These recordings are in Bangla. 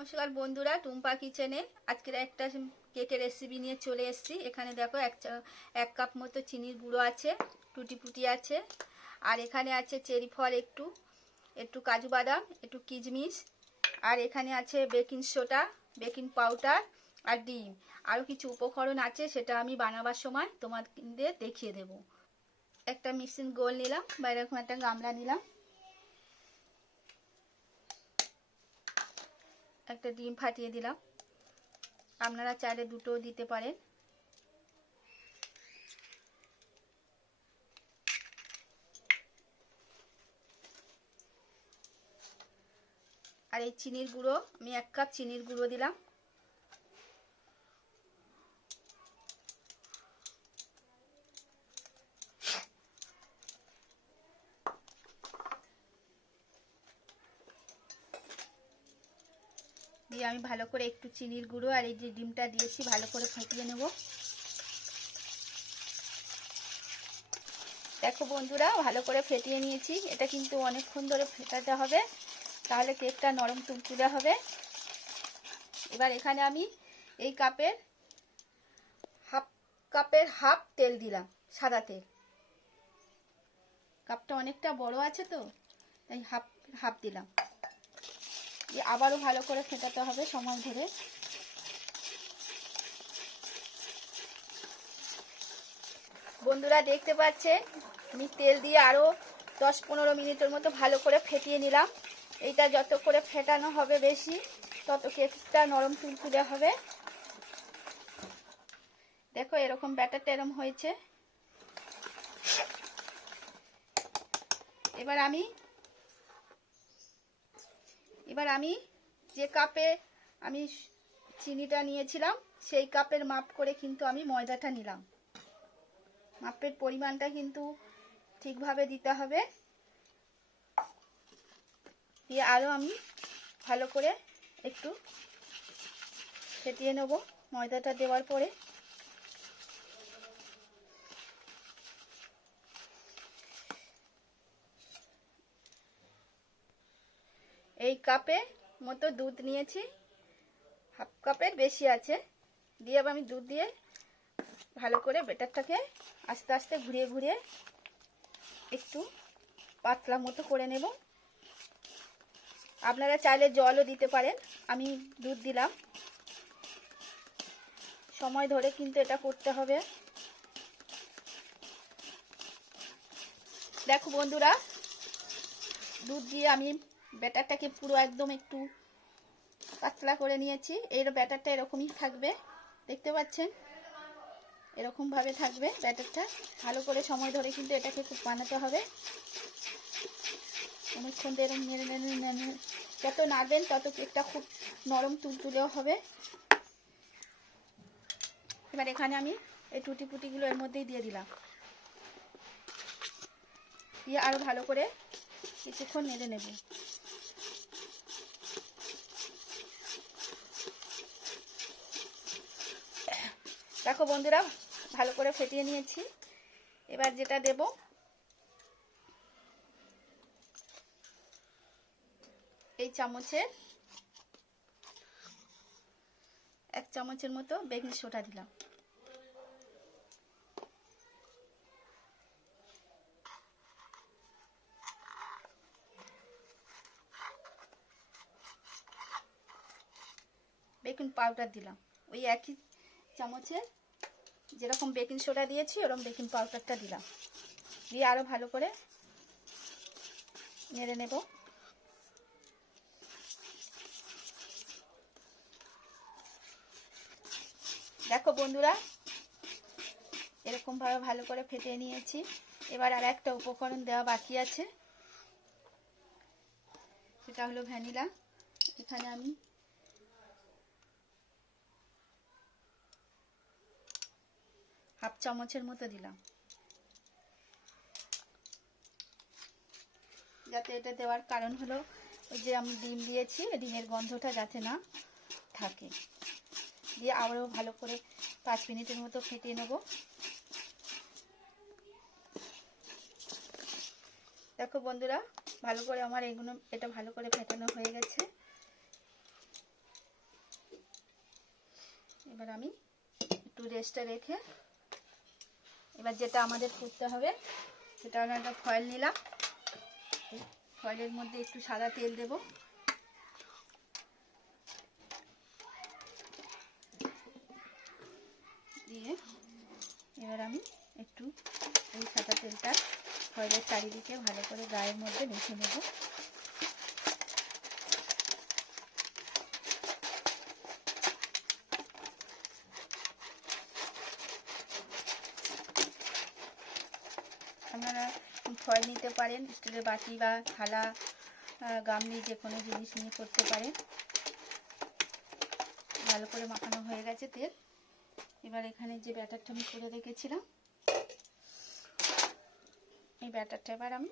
নমস্কার বন্ধুরা, টুম্পা কিচেনে আজকের একটা কেকের রেসিপি নিয়ে চলে এসেছি। এখানে দেখো এক কাপ মতো চিনির গুঁড়ো আছে, টুটি ফুটি আছে, আর এখানে আছে চেরি ফল, একটু একটু কাজু বাদাম, একটু কিশমিশ, আর এখানে আছে বেকিং সোডা, বেকিং পাউডার আর ডিম। আরও কিছু উপকরণ আছে, সেটা আমি বানাবার সময় তোমাদের দেখিয়ে দেব। একটা মিক্সিং বোল নিলাম বা এরকম একটা গামলা নিলাম, একটা ডিম ফাটিয়ে দিলাম, আপনারা চাইলে দুটো দিতে পারেন। আর এই চিনির গুঁড়ো, আমি 1 কাপ চিনির গুঁড়ো দিলাম। দিয়ে আমি ভালো করে একটু চিনির গুঁড়ো আর এই যে ডিমটা দিয়েছি ভালো করে ফাটিয়ে নেব। দেখো বন্ধুরা, ভালো করে ফেটিয়ে নিয়েছি। এটা কিন্তু অনেকক্ষণ ধরে ফেটাতে হবে, তাহলে কেকটা নরম তুলতুলে হবে। এবার এখানে আমি এই কাপের হাফ তেল দিলাম, সাদা তেল। কাপটা অনেকটা বড় আছে তো, তাই হাফ দিলাম। দিয়ে আবারও ভালো করে ফেটাতে হবে সময় ধরে। বন্ধুরা দেখতে পাচ্ছেন, আমি তেল দিয়ে আরও 10-15 মিনিটের মতো ভালো করে ফেটিয়ে নিলাম। এইটা যত করে ফেটানো হবে বেশি, তত কেকটা নরম তুলতুলে হবে। দেখো এরকম ব্যাটারটা এরকম হয়েছে। এবার আমি যে কাপে আমি চিনিটা নিয়েছিলাম, সেই কাপের মাপ করে কিন্তু আমি ময়দাটা নিলাম। মাপের পরিমাণটা কিন্তু ঠিকভাবে দিতে হবে। দিয়ে আরও আমি ভালো করে একটু ফেটিয়ে নেব ময়দাটা দেওয়ার পরে। এই কাপে মতো দুধ নিয়েছি, হাফ কাপের বেশি আছে। দিয়ে আবার আমি দুধ দিয়ে ভালো করে ব্যাটারটাকে আস্তে আস্তে ঘুরিয়ে ঘুরিয়ে একটু পাতলা মতো করে নেব। আপনারা চাইলে জলও দিতে পারেন, আমি দুধ দিলাম। সময় ধরে কিন্তু এটা করতে হবে। দেখো বন্ধুরা, দুধ দিয়ে আমি ব্যাটারটাকে পুরো একদম একটু পাতলা করে নিয়েছি। এর ব্যাটারটা এরকমই থাকবে, দেখতে পাচ্ছেন, এরকমভাবে থাকবে ব্যাটারটা। ভালো করে সময় ধরে কিন্তু এটাকে খুব বানাতে হবে। অনেকক্ষণ ধরে নেড়ে নেড়ে নেড়ে যত নাড়বেন তত কেকটা খুব নরম তুলতুলেও হবে। এবার এখানে আমি এই টুটি ফুটিগুলো এর মধ্যেই দিয়ে দিলাম। দিয়ে আরও ভালো করে কিছুক্ষণ নেড়ে নেব। দেখো বন্ধুরা, ভালো করে ফেটিয়ে নিয়েছি। এবার যেটা দেব, এই চামচের 1 চামচের মতো বেকিং সোডা দিলাম। বেকিং পাউডার দিলাম, ওই একই চামচের যেরকম বেকিং সোডা দিয়েছি ওরকম বেকিং পাউডারটা দিলাম। দিয়ে আরও ভালো করে নেড়ে নেব। দেখো বন্ধুরা, এরকমভাবে ভালো করে ফেটিয়ে নিয়েছি। এবার আর একটা উপকরণ দেওয়া বাকি আছে, সেটা হলো ভ্যানিলা। এখানে আমি হাফ চামচের মতো দিলাম, যাতে এটা দেওয়ার কারণ হলো ওই যে আমি ডিম দিয়েছি, ডিমের গন্ধটা যাতে না থাকে। দিয়ে আবারও ভালো করে 5 মিনিটের মতো ফেটিয়ে নেব। দেখো বন্ধুরা, ভালো করে আমার এটা ভালো করে ফেটানো হয়ে গেছে। এবার আমি একটু রেস্টে রেখে এবার যেটা আমাদের করতে হবে সেটা আমি একটা ফয়েল নিলাম, ফয়েলের মধ্যে একটু সাদা তেল দেব, দিয়ে এবার আমি একটু এই সাদা তেলটা ফয়েলের চারিদিকে ভালো করে গায়ের মধ্যে মেখে নেব। আপনারা ফয়েল নিতে পারেন, স্টিলের বাটি বা থালা, গামলি, যে কোনো জিনিস নিয়ে করতে পারেন। ভালো করে মাখানো হয়ে গেছে তেল। এবার এখানে যে ব্যাটারটা আমি করে রেখেছিলাম, এই ব্যাটারটা এবার আমি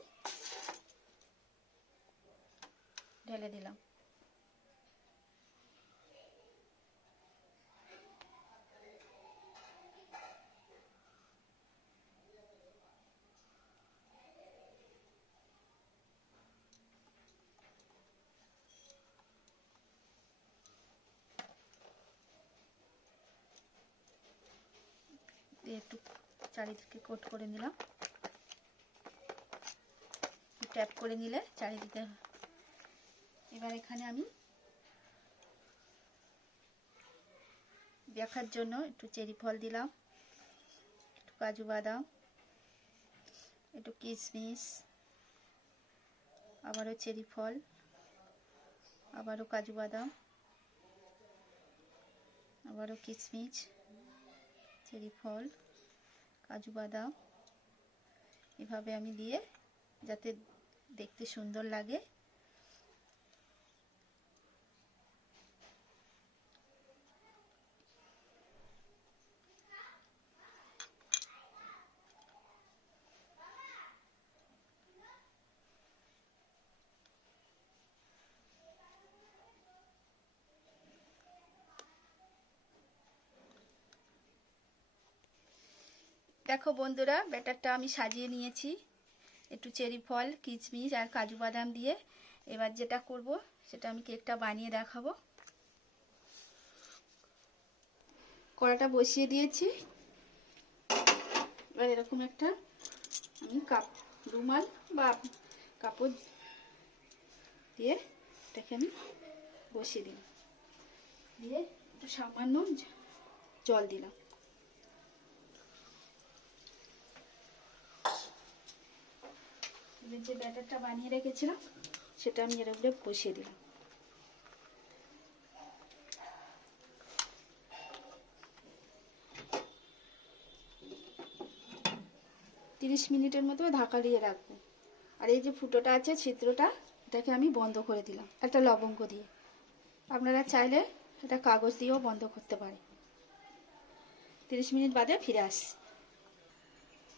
ঢেলে দিলাম। একটু চারিদিকে কোট করে নিলাম, ট্যাপ করে নিলে চারিদিকে। এবার এখানে আমি দেখার জন্য একটু চেরি ফল দিলাম, একটু কাজু বাদাম, একটু কিশমিশ, আবারও চেরি ফল, আবারও কাজু বাদাম, আবারও কিশমিশ, চেরি ফল, কাজু বাদাম, এভাবে আমি দিয়ে যাতে দেখতে সুন্দর লাগে দেখো বন্ধুরা, ব্যাটারটা আমি সাজিয়ে নিয়েছি একটু চেরি ফল, কিশমিশ আর কাজু বাদাম দিয়ে। এবার যেটা করব সেটা আমি কেকটা বানিয়ে দেখাবো। কড়াটা বসিয়ে দিয়েছি। এবার এরকম একটা আমি রুমাল বা কাপড় দিয়ে এটাকে আমি বসিয়ে দিলাম, দিয়ে একটু সামান্য জল দিলাম। যে ব্যাটারটা বানিয়ে রেখেছিলাম সেটা আমি এর উপরে বসিয়ে দিলাম। তিরিশ মিনিটের মতো ঢাকা দিয়ে রাখবো। আর এই যে ফুটোটা আছে, ছিদ্রটা, এটাকে আমি বন্ধ করে দিলাম একটা লবঙ্গ দিয়ে। আপনারা চাইলে এটা কাগজ দিয়েও বন্ধ করতে পারেন। 30 মিনিট বাদে ফিরে আসছি।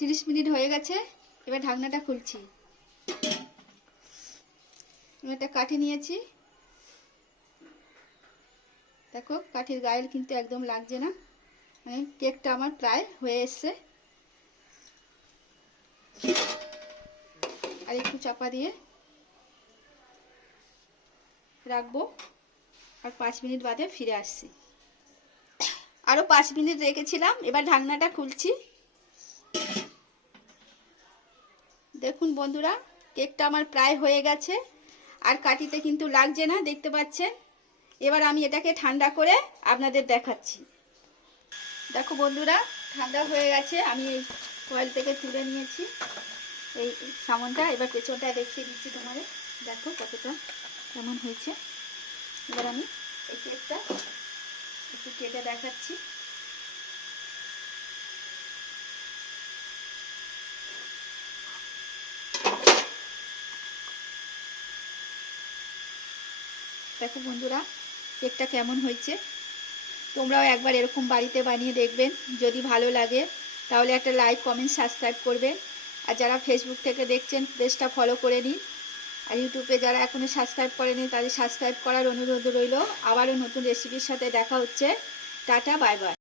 30 মিনিট হয়ে গেছে। এবার ঢাকনাটা খুলছি। একটা কাঠি নিয়েছি, দেখো কাঠির গায়ে কিন্তু একদম লাগছে না। কেকটা আমার প্রায় হয়ে এসছে। আর একটু চাপা দিয়ে রাখবো, আর 5 মিনিট বাদে ফিরে আসছি। আরো 5 মিনিট রেখেছিলাম, এবার ঢাকনাটা খুলছি। দেখুন বন্ধুরা, কেকটা আমার প্রায় হয়ে গেছে, আর কাঠিতে কিন্তু লাগছে না, দেখতে পাচ্ছেন। এবার আমি এটাকে ঠান্ডা করে আপনাদের দেখাচ্ছি। দেখো বন্ধুরা, ঠান্ডা হয়ে গেছে। আমি ফয়েল থেকে তুলে নিয়েছি এই সামনটা। এবার পেছনটা দেখিয়ে দিচ্ছি তোমাদের, দেখো কতটা কেমন হয়েছে। এবার আমি এই কেকটা একটু কেটে দেখাচ্ছি। দেখো বন্ধুরা, কেকটা কেমন হয়েছে। তোমরাও একবার এরকম বাড়িতে বানিয়ে দেখবেন। যদি ভালো লাগে তাহলে একটা লাইক, কমেন্ট, সাবস্ক্রাইব করবেন। আর যারা ফেসবুক থেকে দেখছেন পেজটা ফলো করে নিন। আর ইউটিউবে যারা এখনও সাবস্ক্রাইব করেনি তাদের সাবস্ক্রাইব করার অনুরোধ রইল। আবারও নতুন রেসিপির সাথে দেখা হচ্ছে। Tata, bye bye.